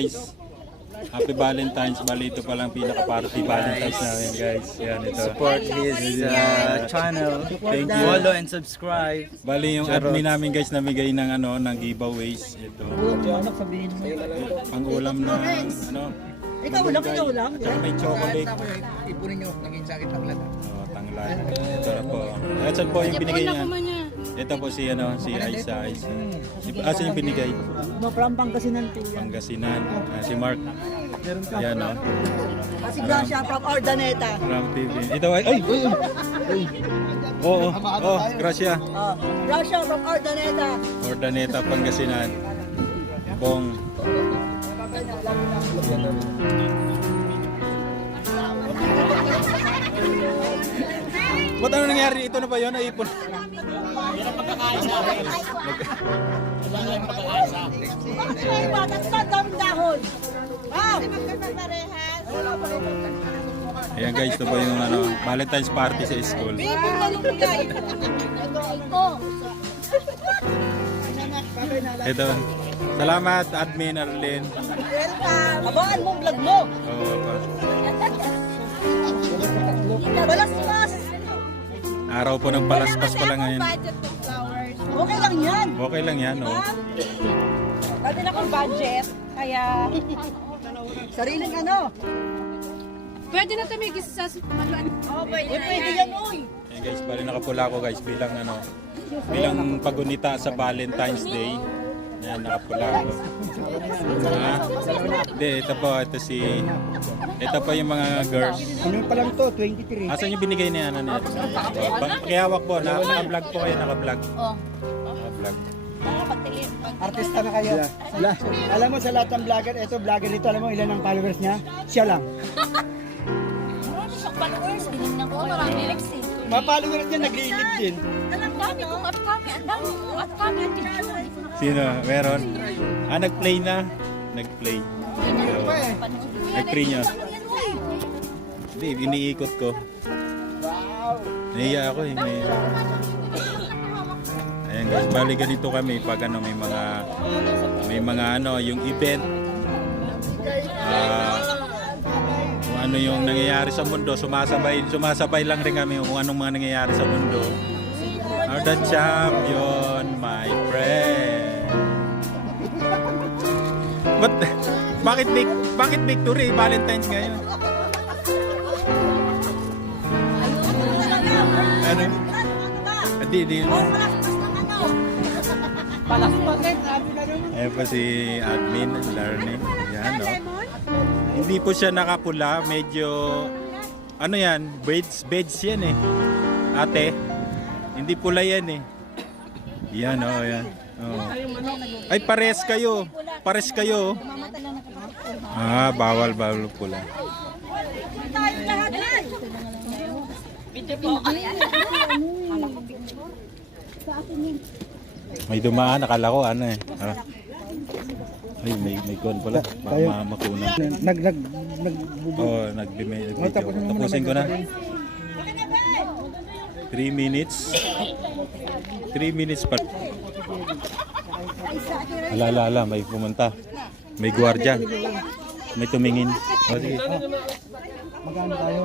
guys. Happy Valentine's. Bali ito palang pinaka-party Valentine's namin guys. Yan ito. Support his channel. Thank you. Follow and subscribe. Bali yung admin namin guys namigay ng ano ng giveaways ito. Ang ulam na ano. Ikaw ulam, ikaw ulam. At may chocolate. Ipunin nyo, naging sakit tanglad. Oh, tanglad. Ito na po. Ito po yung binigay niya. Ito po si ano, si Aisa. Asa yung binigay? From Pangasinan po yan. Pangasinan. Si Mark. Ayan o. Kasi Gracia from Ordaneta. Ram TV. Ito ay. Ay! Oo. Oh, Gracia. Gracia from Ordaneta. Ordaneta, Pangasinan. Bong. Ba't ano nangyari? Ito na ba yun? Naipon. Yan ang pagkakaisa. Wala lang pagkakaisa. Bakit may bata? Ang daming dahon. Ah! Ayan guys, ito po yung ano, Valentine's party sa school. Ito. Salamat, Admin Arlene. Welcome! Abaan mo, vlog mo! Oo pa. Balaspas! Araw po ng palaspas pala ngayon. Okay lang yan. Okay lang yan, oh. Dati na akong budget, kaya Sariling ano? pwede na tumigil sa maluan. Oh, pwede na Pwede yan. yan, uy! Ayan guys, bali nakapula ako guys bilang ano, bilang pagunita sa Valentine's Day. Ayan, nakapula ako. Ha? Hindi, ito po yung mga girls. Ano pa lang to, 23. Asan yung binigay niya? Ano niya? Pakihawak po, naka-vlog po kayo, naka-vlog. Oh. Naka-vlog. Artista na kayo. Alam mo sa lahat ng vlogger, ito vlogger dito, alam mo ilan ang followers niya? Siya lang. Marami siyang followers, binignan ko, marami likes eh. Mga followers niya nag-iilip din. Ang dami kong at kami, ang dami kong at kami, ang picture. Sino? Meron? Nag-play na? Nag-play. Nag-play niya. Hindi, iniikot ko. Nahiya ako eh. Ayan guys, bali ganito kami pag ano, may mga ano, yung event. Kung ano yung nangyayari sa mundo, sumasabay lang rin kami kung anong mga nangyayari sa mundo. Are the champion, my friend. Bakit victory? Valentine's ngayon. Ano? Hindi. Ayan pa si admin, learning. Yan, no? Hindi po siya nakapula. Medyo, ano yan? Beads yan eh. Ate, hindi pula yan eh. Yan, oh, yan. Oh. Ay, pares kayo. Pares kayo. Bawal pula. May dumaan, akala ko ano eh. Ay, may kon pala. Baka makunan. Nag-video. Tapusin ko na. 3 minutes. 3 minutes pa. Ala, may pumunta. May gwardiya. May tumingin. O, sige. Magkano tayo?